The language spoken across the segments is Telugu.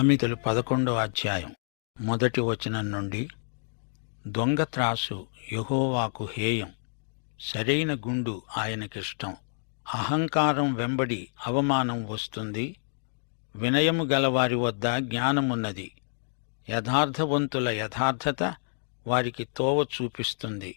సామెతలు 11వ అధ్యాయం మొదటి వచనం నుండి. దొంగ త్రాసు యెహోవాకు హేయం, సరైన గుండు ఆయనకిష్టం. అహంకారం వెంబడి అవమానం వస్తుంది, వినయము గలవారి వద్ద జ్ఞానమున్నది. యథార్థవంతుల యథార్థత వారికి తోవ చూపిస్తుంది.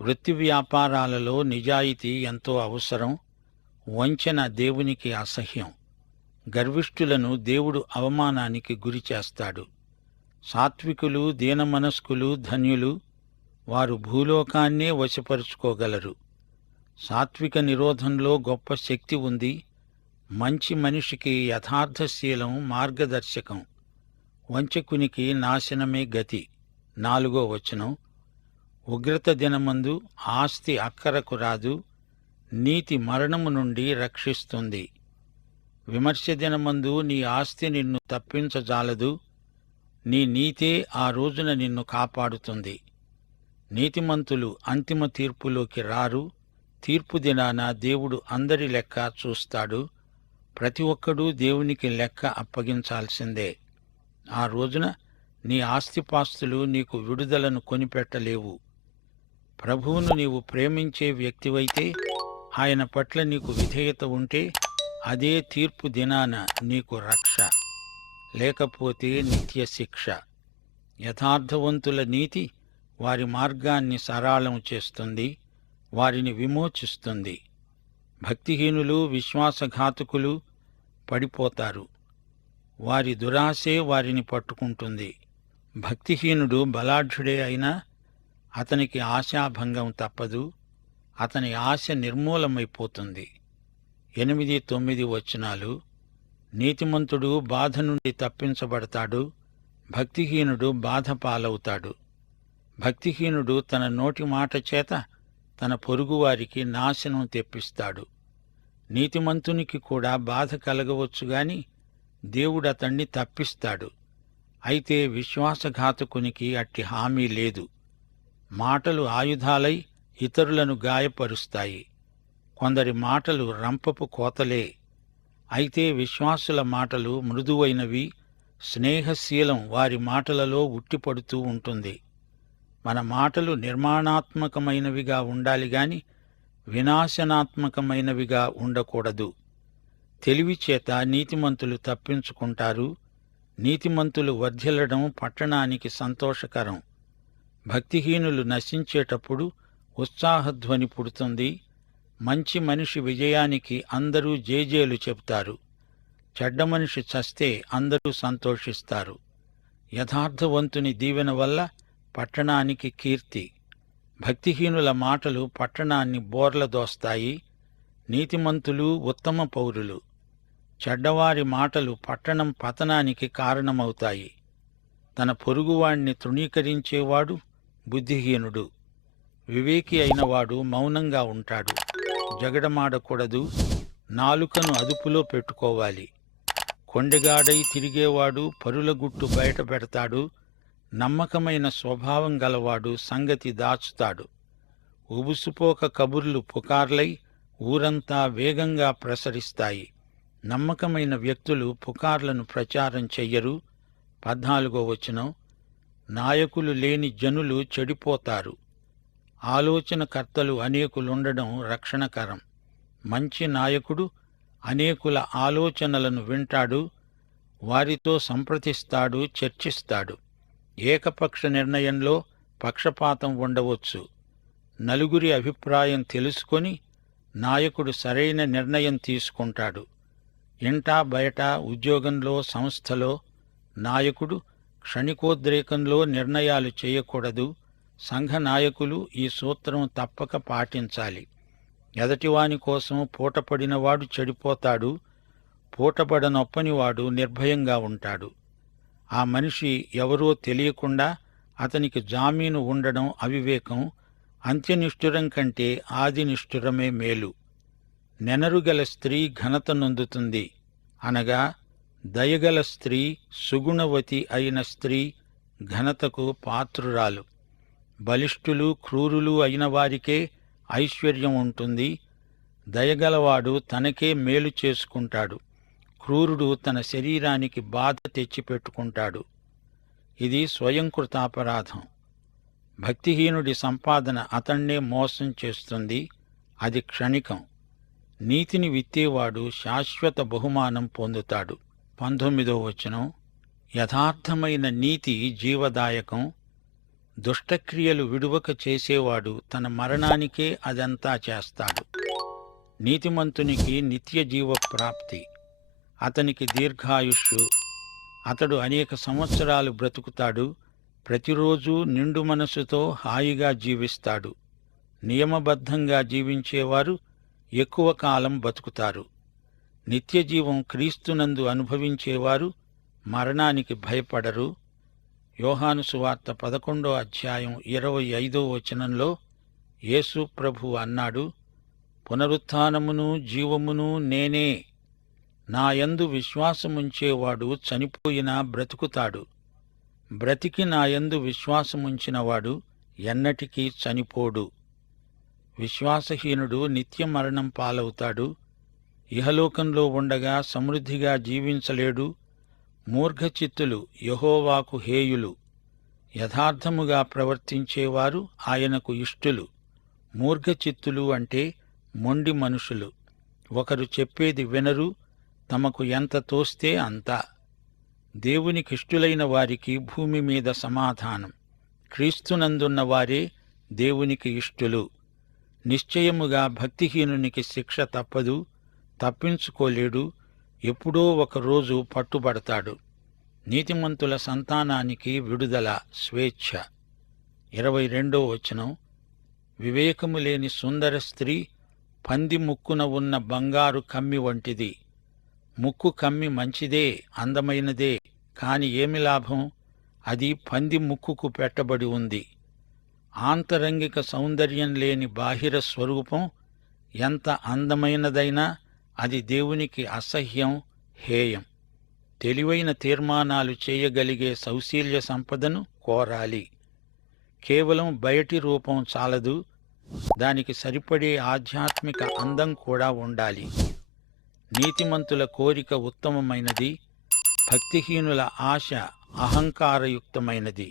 వృత్తి వ్యాపారాలలో నిజాయితీ ఎంతో అవసరం. వంచన దేవునికి అసహ్యం. గర్విష్ఠులను దేవుడు అవమానానికి గురిచేస్తాడు. సాత్వికులు దీనమనస్కులు ధన్యులు, వారు భూలోకాన్నే వశపరుచుకోగలరు. సాత్విక నిరోధంలో గొప్ప శక్తి ఉంది. మంచి మనిషికి యథార్థశీలం మార్గదర్శకం, వంచకునికి నాశనమే గతి. 4వ వచనం. ఉగ్రత దినమందు ఆస్తి అక్కరకు రాదు, నీతి మరణము నుండి రక్షిస్తుంది. విమర్శ దినమందు నీ ఆస్తి నిన్ను తప్పించజాలదు, నీ నీతే ఆ రోజున నిన్ను కాపాడుతుంది. నీతిమంతులు అంతిమ తీర్పులోకి రారు. తీర్పు దినాన దేవుడు అందరి లెక్క చూస్తాడు. ప్రతి ఒక్కడూ దేవునికి లెక్క అప్పగించాల్సిందే. ఆ రోజున నీ ఆస్తిపాస్తులు నీకు విడుదలను కొనిపెట్టలేవు. ప్రభువును నీవు ప్రేమించే వ్యక్తివైతే, ఆయన పట్ల నీకు విధేయత ఉంటే, అదే తీర్పు దినాన నీకు రక్ష, లేకపోతే నిత్య శిక్ష. యథార్థవంతుల నీతి వారి మార్గాన్ని సరళం చేస్తుంది, వారిని విమోచిస్తుంది. భక్తిహీనులు విశ్వాసఘాతకులు పడిపోతారు, వారి దురాశే వారిని పట్టుకుంటుంది. భక్తిహీనుడు బలాఢ్యుడే అయినా అతనికి ఆశాభంగం తప్పదు, అతని ఆశ నిర్మూలమైపోతుంది. 8, 9 వచనాలు. నీతిమంతుడు బాధ నుండి తప్పించబడతాడు, భక్తిహీనుడు బాధ పాలవుతాడు. భక్తిహీనుడు తన నోటి మాట చేత తన పొరుగువారికి నాశనం తెప్పిస్తాడు. నీతిమంతునికి కూడా బాధ కలగవచ్చుగాని దేవుడతణ్ణి తప్పిస్తాడు. అయితే విశ్వాసఘాతకునికి అట్టి హామీ లేదు. మాటలు ఆయుధాలై ఇతరులను గాయపరుస్తాయి. కొందరి మాటలు రంపపు కోతలే. అయితే విశ్వాసుల మాటలు మృదువైనవి. స్నేహశీలం వారి మాటలలో ఉట్టిపడుతూ ఉంటుంది. మన మాటలు నిర్మాణాత్మకమైనవిగా ఉండాలి గాని వినాశనాత్మకమైనవిగా ఉండకూడదు. తెలివి చేత నీతిమంతులు తప్పించుకుంటారు. నీతిమంతులు వర్ధిల్లడం పట్టణానికి సంతోషకరం. భక్తిహీనులు నశించేటప్పుడు ఉత్సాహధ్వని పుడుతుంది. మంచి మనిషి విజయానికి అందరూ జేజేలు చెబుతారు. చెడ్డ మనిషి చస్తే అందరూ సంతోషిస్తారు. యథార్థవంతుని దీవెన వల్ల పట్టణానికి కీర్తి. భక్తిహీనుల మాటలు పట్టణాన్ని బోర్లదోస్తాయి. నీతిమంతులు ఉత్తమ పౌరులు. చెడ్డవారి మాటలు పట్టణం పతనానికి కారణమవుతాయి. తన పొరుగువాణ్ణి తృణీకరించేవాడు బుద్ధిహీనుడు. వివేకి అయినవాడు మౌనంగా ఉంటాడు. జగడమాడకూడదు, నాలుకను అదుపులో పెట్టుకోవాలి. కొండెగాడై తిరిగేవాడు పరుల గుట్టు బయట పెడతాడు. నమ్మకమైన స్వభావం గలవాడు సంగతి దాచుతాడు. ఉబుసుపోక కబుర్లు పుకార్లై ఊరంతా వేగంగా ప్రసరిస్తాయి. నమ్మకమైన వ్యక్తులు పుకార్లను ప్రచారం చెయ్యరు. 14వ వచనం. నాయకులు లేని జనులు చెడిపోతారు, ఆలోచనకర్తలు అనేకులుండడం రక్షణకరం. మంచి నాయకుడు అనేకుల ఆలోచనలను వింటాడు, వారితో సంప్రదిస్తాడు, చర్చిస్తాడు. ఏకపక్ష నిర్ణయంలో పక్షపాతం ఉండవచ్చు. నలుగురి అభిప్రాయం తెలుసుకొని నాయకుడు సరైన నిర్ణయం తీసుకుంటాడు. ఇంటా బయట, ఉద్యోగంలో, సంస్థలో నాయకుడు క్షణికోద్రేకంలో నిర్ణయాలు చేయకూడదు. సంఘ నాయకులు ఈ సూత్రం తప్పక పాటించాలి. ఎదటివాని కోసం పూటపడినవాడు చెడిపోతాడు, పూటపడనొప్పనివాడు నిర్భయంగా ఉంటాడు. ఆ మనిషి ఎవరో తెలియకుండా అతనికి జామీను ఉండడం అవివేకం. అంత్యనిష్ఠురం కంటే ఆది నిష్ఠురమే మేలు. నెనరుగల స్త్రీ ఘనత నొందుతుంది, అనగా దయగల స్త్రీ, సుగుణవతి అయిన స్త్రీ ఘనతకు పాత్రురాలు. బలిష్ఠులు క్రూరులు అయిన వారికే ఐశ్వర్యం ఉంటుంది. దయగలవాడు తనకే మేలు చేసుకుంటాడు. క్రూరుడు తన శరీరానికి బాధ తెచ్చిపెట్టుకుంటాడు. ఇది స్వయంకృతాపరాధం. భక్తిహీనుడి సంపాదన అతణ్ణే మోసం చేస్తుంది. అది క్షణికం. నీతిని విత్తేవాడు శాశ్వత బహుమానం పొందుతాడు. 19వ వచనం, యథార్థమైన నీతి జీవదాయకం. దుష్టక్రియలు విడువక చేసేవాడు తన మరణానికే అదంతా చేస్తాడు. నీతిమంతునికి నిత్యజీవ ప్రాప్తి, అతనికి దీర్ఘాయుష్షు. అతడు అనేక సంవత్సరాలు బ్రతుకుతాడు. ప్రతిరోజూ నిండు మనసుతో హాయిగా జీవిస్తాడు. నియమబద్ధంగా జీవించేవారు ఎక్కువ కాలం బతుకుతారు. నిత్యజీవం క్రీస్తునందు అనుభవించేవారు మరణానికి భయపడరు. యోహాను సువార్త 11వ అధ్యాయం 25వ వచనంలో యేసు ప్రభువు అన్నాడు, పునరుత్థానమును జీవమును నేనే. నాయందు విశ్వాసముంచేవాడు చనిపోయినా బ్రతుకుతాడు. బ్రతికి నాయందు విశ్వాసముంచినవాడు ఎన్నటికీ చనిపోడు. విశ్వాసహీనుడు నిత్య మరణం పాలవుతాడు. ఇహలోకంలో ఉండగా సమృద్ధిగా జీవించలేడు. మూర్ఘచిత్తులు యెహోవాకు హేయులు. యథార్థముగా ప్రవర్తించేవారు ఆయనకు ఇష్టులు. మూర్ఘచిత్తులు అంటే మొండి మనుషులు. ఒకరు చెప్పేది వినరు, తమకు ఎంత తోస్తే అంత. దేవునికిష్టులైన వారికి భూమి మీద సమాధానం. క్రీస్తునందున్న వారే దేవునికి ఇష్టులు. నిశ్చయముగా భక్తిహీనునికి శిక్ష తప్పదు, తప్పించుకోలేడు. ఎప్పుడో ఒకరోజు పట్టుబడతాడు. నీతిమంతుల సంతానానికి విడుదల, స్వేచ్ఛ. 22వ వచనం, వివేకము లేని సుందర స్త్రీ పంది ముక్కున ఉన్న బంగారు కమ్మి వంటిది. ముక్కు కమ్మి మంచిదే, అందమైనదే, కాని ఏమి లాభం? అది పంది ముక్కుకు పెట్టబడి ఉంది. ఆంతరంగిక సౌందర్యం లేని బాహిర స్వరూపం ఎంత అందమైనదైనా అది దేవునికి అసహ్యం, హేయం. తెలివైన తీర్మానాలు చేయగలిగే సౌశీల్య సంపదను కోరాలి. కేవలం బయటి రూపం చాలదు, దానికి సరిపడే ఆధ్యాత్మిక అందం కూడా ఉండాలి. నీతిమంతుల కోరిక ఉత్తమమైనది, భక్తిహీనుల ఆశ అహంకారయుక్తమైనది.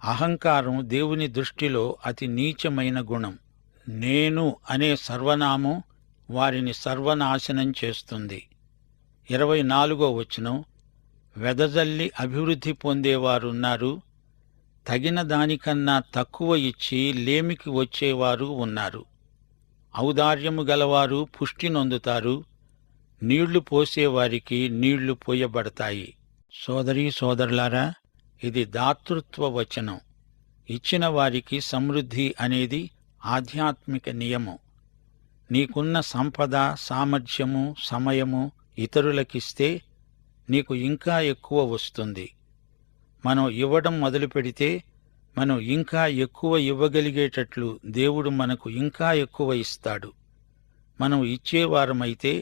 అహంకారం దేవుని దృష్టిలో అతి నీచమైన గుణం. నేను అనే సర్వనామం వారిని సర్వనాశనం చేస్తుంది. 24వ వచనం, వెదజల్లి అభివృద్ధి పొందేవారున్నారు, తగిన దానికన్నా తక్కువ ఇచ్చి లేమికి వచ్చేవారు ఉన్నారు. ఔదార్యము గలవారు పుష్టి నొందుతారు, నీళ్లు పోసేవారికి నీళ్లు పోయబడతాయి. సోదరీ సోదరులారా, ఇది దాతృత్వ వచనం. ఇచ్చిన వారికి సమృద్ధి అనేది ఆధ్యాత్మిక నియమం. నీకున్న సంపద, సామర్థ్యము, సమయము ఇతరులకిస్తే నీకు ఇంకా ఎక్కువ వస్తుంది. మనం ఇవ్వడం మొదలుపెడితే మనం ఇంకా ఎక్కువ ఇవ్వగలిగేటట్లు దేవుడు మనకు ఇంకా ఎక్కువ ఇస్తాడు. మనం ఇచ్చేవారమైతే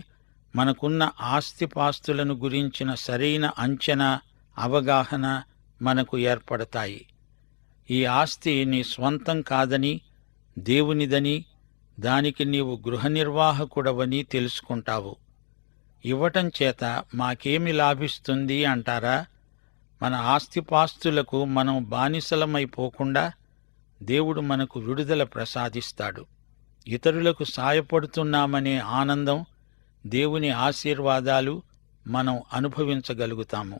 మనకున్న ఆస్తిపాస్తులను గురించిన సరైన అంచనా, అవగాహన మనకు ఏర్పడతాయి. ఈ ఆస్తి నీ స్వంతం కాదని, దేవునిదని, దానికి నీవు గృహనిర్వాహకుడవని తెలుసుకుంటావు. ఇవ్వటం చేత మాకేమి లాభిస్తుంది అంటారా? మన ఆస్తిపాస్తులకు మనం బానిసలమైపోకుండా దేవుడు మనకు విడుదల ప్రసాదిస్తాడు. ఇతరులకు సాయపడుతున్నామనే ఆనందం, దేవుని ఆశీర్వాదాలు మనం అనుభవించగలుగుతాము.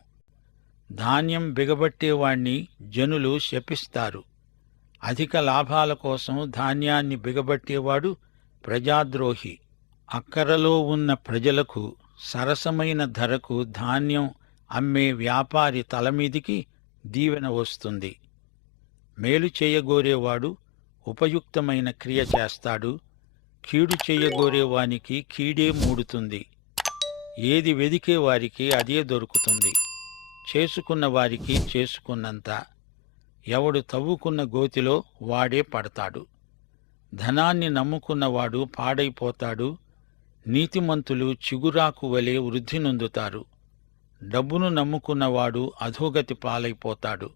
ధాన్యం బిగబట్టేవాణ్ణి జనులు శపిస్తారు. అధిక లాభాల కోసం ధాన్యాన్ని బిగబట్టేవాడు ప్రజాద్రోహి. అక్కరలో ఉన్న ప్రజలకు సరసమైన ధరకు ధాన్యం అమ్మే వ్యాపారి తలమీదికి దీవెన వస్తుంది. మేలు చేయగోరేవాడు ఉపయుక్తమైన క్రియ చేస్తాడు, కీడు చేయగోరేవానికి కీడే మూడుతుంది. ఏది వెదికే వారికి అదే దొరుకుతుంది, చేసుకున్న వారికి చేసుకున్నంత. ఎవడు తవ్వుకున్న గోతిలో వాడే పడతాడు. ధనాన్ని నమ్ముకున్నవాడు పాడైపోతాడు. నీతిమంతులు చిగురాకు వలె వృద్ధి నొందుతారు. డబ్బును నమ్ముకున్నవాడు అధోగతి పాలైపోతాడు.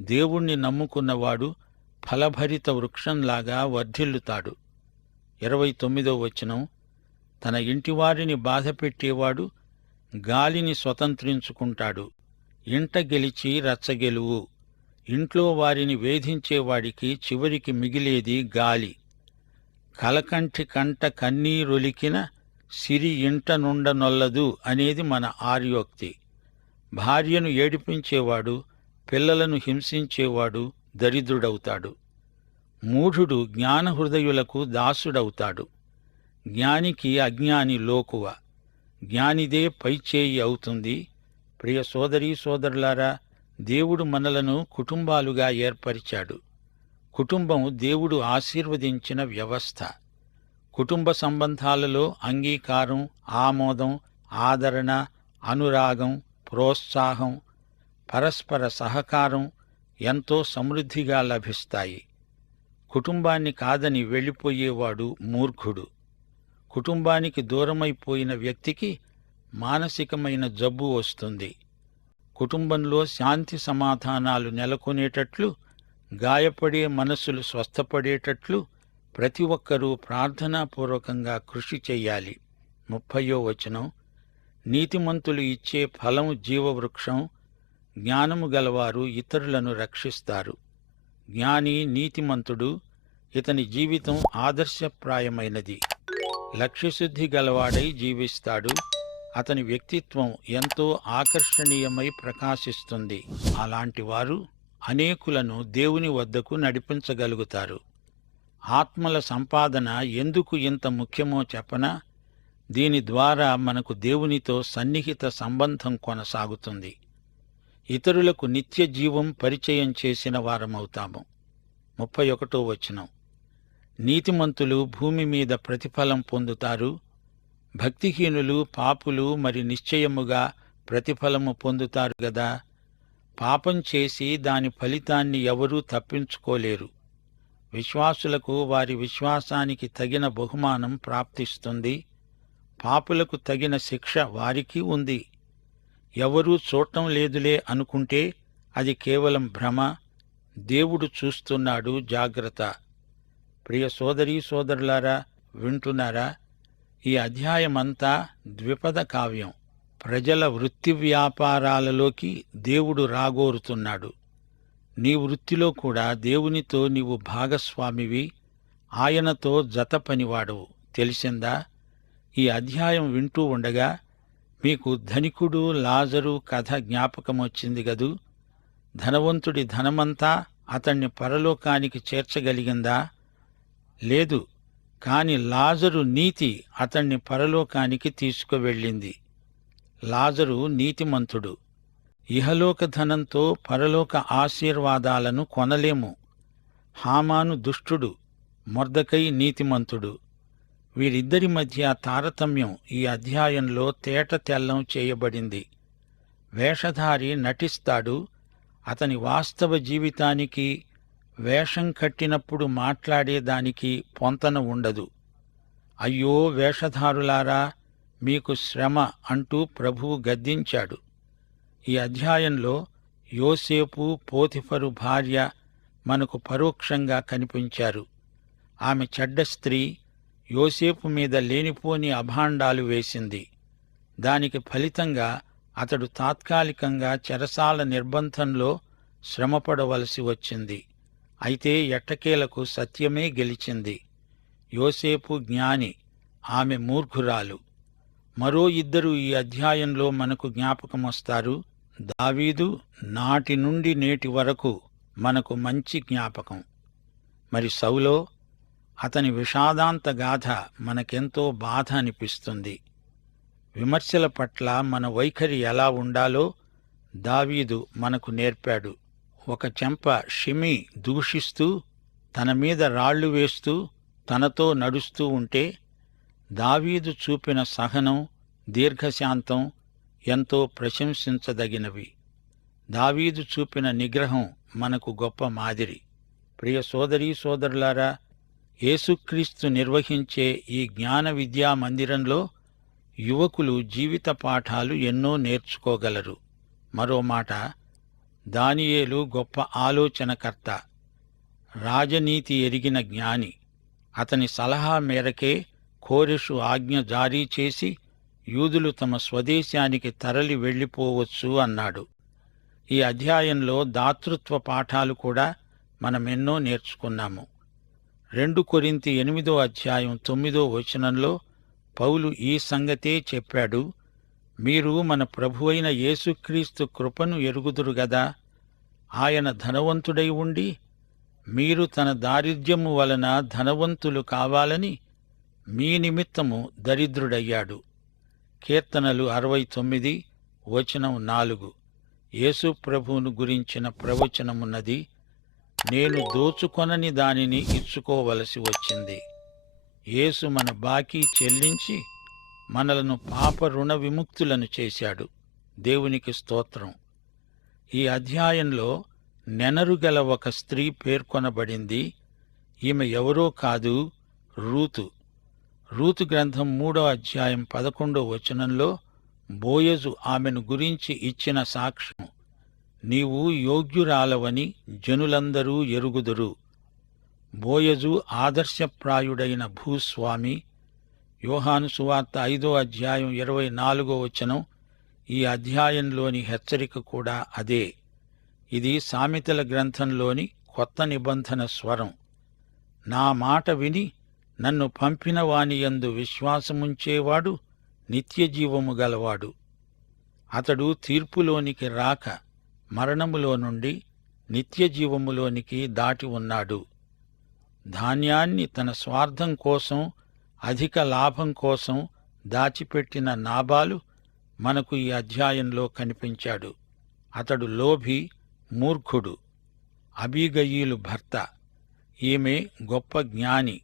దేవుణ్ణి నమ్ముకున్నవాడు ఫలభరిత వృక్షంలాగా వర్ధిల్లుతాడు. 29వ వచనం, తన ఇంటివారిని బాధపెట్టేవాడు గాలిని స్వతంత్రించుకుంటాడు. ఇంట గెలిచి రచ్చగెలువు. ఇంట్లో వారిని వేధించేవాడికి చివరికి మిగిలేది గాలి. కలకంఠి కంట కన్నీరొలికిన సిరి ఇంట నుండనొల్లదు అనేది మన ఆర్యోక్తి. భార్యను ఏడిపించేవాడు, పిల్లలను హింసించేవాడు దరిద్రుడవుతాడు. మూఢుడు జ్ఞానహృదయులకు దాసుడవుతాడు. జ్ఞానికి అజ్ఞాని లోకువ. జ్ఞానిదే పైచేయి అవుతుంది. ప్రియ సోదరీ సోదరులారా, దేవుడు మనలను కుటుంబాలుగా ఏర్పరిచాడు. కుటుంబం దేవుడు ఆశీర్వదించిన వ్యవస్థ. కుటుంబ సంబంధాలలో అంగీకారం, ఆమోదం, ఆదరణ, అనురాగం, ప్రోత్సాహం, పరస్పర సహకారం ఎంతో సమృద్ధిగా లభిస్తాయి. కుటుంబాన్ని కాదని వెళ్ళిపోయేవాడు మూర్ఖుడు. కుటుంబానికి దూరమైపోయిన వ్యక్తికి మానసికమైన జబ్బు వస్తుంది. కుటుంబంలో శాంతి సమాధానాలు నెలకొనేటట్లు, గాయపడే మనస్సులు స్వస్థపడేటట్లు ప్రతి ఒక్కరూ ప్రార్థనాపూర్వకంగా కృషి చెయ్యాలి. 30వ వచనం, నీతిమంతులు ఇచ్చే ఫలము జీవవృక్షం, జ్ఞానము గలవారు ఇతరులను రక్షిస్తారు. జ్ఞాని నీతిమంతుడు, ఇతని జీవితం ఆదర్శప్రాయమైనది. లక్ష్యశుద్ధి గలవాడై జీవిస్తాడు. అతని వ్యక్తిత్వం ఎంతో ఆకర్షణీయమై ప్రకాశిస్తుంది. అలాంటి వారు అనేకులను దేవుని వద్దకు నడిపించగలుగుతారు. ఆత్మల సంపాదన ఎందుకు ఇంత ముఖ్యమో చెప్పనా? దీని ద్వారా మనకు దేవునితో సన్నిహిత సంబంధం కొనసాగుతుంది. ఇతరులకు నిత్య జీవం పరిచయం చేసిన వారమవుతాము. 31వ వచనం, నీతిమంతులు భూమి మీద ప్రతిఫలం పొందుతారు. భక్తిహీనులు, పాపులు మరి నిశ్చయముగా ప్రతిఫలము పొందుతారు గదా. పాపం చేసి దాని ఫలితాన్ని ఎవరూ తప్పించుకోలేరు. విశ్వాసులకు వారి విశ్వాసానికి తగిన బహుమానం ప్రాప్తిస్తుంది. పాపులకు తగిన శిక్ష వారికి ఉంది. ఎవరూ చూడటం లేదులే అనుకుంటే అది కేవలం భ్రమ. దేవుడు చూస్తున్నాడు, జాగ్రత్త. ప్రియ సోదరీ సోదరులారా, వింటున్నారా? ఈ అధ్యాయమంతా ద్విపద కావ్యం. ప్రజల వృత్తి వ్యాపారాలలోకి దేవుడు రాగోరుతున్నాడు. నీ వృత్తిలో కూడా దేవునితో నీవు భాగస్వామివి, ఆయనతో జత పనివాడవు. తెలిసిందా? ఈ అధ్యాయం వింటూ ఉండగా మీకు ధనికుడు లాజరు కథ జ్ఞాపకమొచ్చింది గదూ. ధనవంతుడి ధనమంతా అతణ్ణి పరలోకానికి చేర్చగలిగిందా? లేదు. కాని లాజరు నీతి అతణ్ణి పరలోకానికి తీసుకువెళ్ళింది. లాజరు నీతిమంతుడు. ఇహలోక ధనంతో పరలోక ఆశీర్వాదాలను కొనలేము. హామాను దుష్టుడు, మొర్దెకై నీతిమంతుడు. వీరిద్దరి మధ్య తారతమ్యం ఈ అధ్యాయంలో తేట తెల్లం చేయబడింది. వేషధారి నటిస్తాడు. అతని వాస్తవ జీవితానికి, వేషం కట్టినప్పుడు మాట్లాడేదానికి పొంతన ఉండదు. అయ్యో వేషధారులారా, మీకు శ్రమ అంటూ ప్రభువు గద్దించాడు. ఈ అధ్యాయంలో యోసేపు, పోతిఫరు భార్య మనకు పరోక్షంగా కనిపించారు. ఆమె చెడ్డ స్త్రీ, యోసేపు మీద లేనిపోని అభాండాలు వేసింది. దానికి ఫలితంగా అతడు తాత్కాలికంగా చెరసాల నిర్బంధంలో శ్రమపడవలసి వచ్చింది. అయితే ఎట్టకేలకు సత్యమే గెలిచింది. యోసేపు జ్ఞాని, ఆమె మూర్ఖురాలు. మరో ఇద్దరు ఈ అధ్యాయంలో మనకు జ్ఞాపకమొస్తారు. దావీదు నాటి నుండి నేటి వరకు మనకు మంచి జ్ఞాపకం. మరి సౌలో, అతని విషాదాంత గాథ మనకెంతో బాధ అనిపిస్తుంది. విమర్శల పట్ల మన వైఖరి ఎలా ఉండాలో దావీదు మనకు నేర్పాడు. ఒక చెంప షిమీ దూషిస్తూ, తన మీద రాళ్లు వేస్తూ, తనతో నడుస్తూ ఉంటే దావీదు చూపిన సహనం, దీర్ఘశాంతం ఎంతో ప్రశంసించదగినవి. దావీదు చూపిన నిగ్రహం మనకు గొప్ప మాదిరి. ప్రియ సోదరీ సోదరులారా, యేసుక్రీస్తు నిర్వహించే ఈ జ్ఞాన విద్యా మందిరంలో యువకులు జీవిత పాఠాలు ఎన్నో నేర్చుకోగలరు. మరో మాట, దానియేలు గొప్ప ఆలోచనకర్త, రాజనీతి ఎరిగిన జ్ఞాని. అతని సలహా మేరకే కోరెషు ఆజ్ఞ జారీ చేసి యూదులు తమ స్వదేశానికి తరలి వెళ్ళిపోవచ్చు అన్నాడు. ఈ అధ్యాయంలో దాతృత్వ పాఠాలు కూడా మనమెన్నో నేర్చుకున్నాము. 2 కొరింథీ 8వ అధ్యాయం 9వ వచనంలో పౌలు ఈ సంగతే చెప్పాడు. మీరు మన ప్రభువైన యేసుక్రీస్తు కృపను ఎరుగుదురు గదా. ఆయన ధనవంతుడై ఉండి మీరు తన దారిద్ర్యము వలన ధనవంతులు కావాలని మీ నిమిత్తము దరిద్రుడయ్యాడు. కీర్తనలు 69 వచనం 4. యేసు ప్రభువును గురించిన ప్రవచనమున్నది, నేను దోచుకొనని దానిని ఇచ్చుకోవలసి వచ్చింది. యేసు మన బాకీ చెల్లించి మనలను పాప రుణ విముక్తులను చేశాడు. దేవునికి స్తోత్రం. ఈ అధ్యాయంలో నెనరుగల ఒక స్త్రీ పేర్కొనబడింది. ఈమె ఎవరో కాదు, రూతు. రూతు గ్రంథం 3వ అధ్యాయం 11వ వచనంలో బోయజు ఆమెను గురించి ఇచ్చిన సాక్ష్యం, నీవు యోగ్యురాలవని జనులందరూ ఎరుగుదురు. బోయజు ఆదర్శప్రాయుడైన భూస్వామి. యోహాను సువార్త 5వ అధ్యాయం 24వ వచనం ఈ అధ్యాయంలోని హెచ్చరిక కూడా అదే. ఇది సామెతల గ్రంథంలోని కొత్త నిబంధన స్వరం. నా మాట విని నన్ను పంపిన వానియందు విశ్వాసముంచేవాడు నిత్యజీవము గలవాడు. అతడు తీర్పులోనికి రాక మరణములో నుండి నిత్యజీవములోనికి దాటి ఉన్నాడు. ధాన్యాన్ని తన స్వార్థం కోసం, అధిక లాభం కోసం దాచిపెట్టిన నాబాలు మనకు ఈ అధ్యాయంలో కనిపించాడు. అతడు లోభి, మూర్ఖుడు. అబీగయీలు భర్త. ఈమె గొప్ప జ్ఞాని.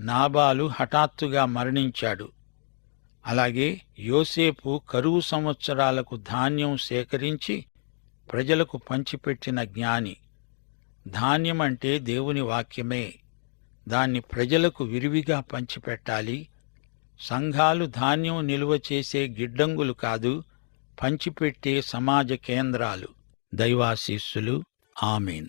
నాబాలు హఠాత్తుగా మరణించాడు. అలాగే యోసేపు కరువు సంవత్సరాలకు ధాన్యం సేకరించి ప్రజలకు పంచిపెట్టిన జ్ఞాని. ధాన్యమంటే దేవుని వాక్యమే. దాన్ని ప్రజలకు విరివిగా పంచిపెట్టాలి. సంఘాలు ధాన్యం నిలువ చేసే గిడ్డంగులు కాదు, పంచిపెట్టే సమాజ కేంద్రాలు. దైవాశీస్సులు. ఆమేన్.